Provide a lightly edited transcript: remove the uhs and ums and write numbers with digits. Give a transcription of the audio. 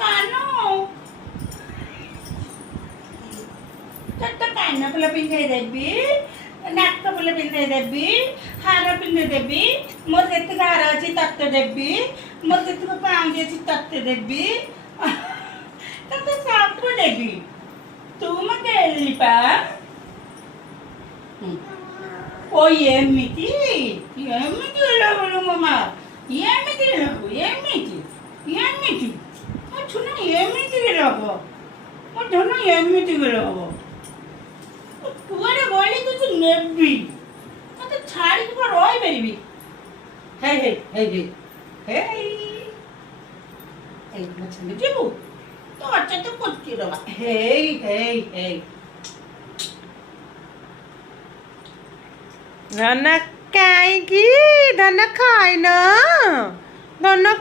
କାନ ତତେ କାନ ଫୁଲ ପିନ୍ଧେଇ ଦେବି, ନାକ ଫୁଲ ପିନ୍ଧେଇ ଦେବି, ହାର ପିନ୍ଧେଇ ଦେବି, ମୋର ଯେତିକି ହାର ଅଛି ତତେ ଦେବି, ମୋର ଯେତିକି ପାଉଁଜି ଅଛି ତତେ ଦେବି, ତତେ ସବୁ ଦେବି। ତୁ ମତେ ଏଲିପା ଓ ଏମିତି ଏମିତି ହେଲାବେଳୁ ମୋ ମା ଏମିତି ହେଲାକୁ ଏମିତି ଏମିତି ମୋ ଛୁନା ଏମିତି ହେଲାବ ମୋ ଧନ ଏମିତି ହେଲାବ କୁଆଡ଼େ ଗଳି ତୁ ନେବି ମତେ ଛାଡ଼ିକି କଣ ରହିପାରିବି। ହେଇ ହେଇ ହେଇ ହେଇ ହେଇ ମୋ ଛାଡ଼ି ଯିବୁ ତ ଅଚେତ ପୋତି ଦବା। ହେଇ ହେଇ ହେଇ ଧନ କାହିଁକି ଧନ ଖାଇନ ଧନ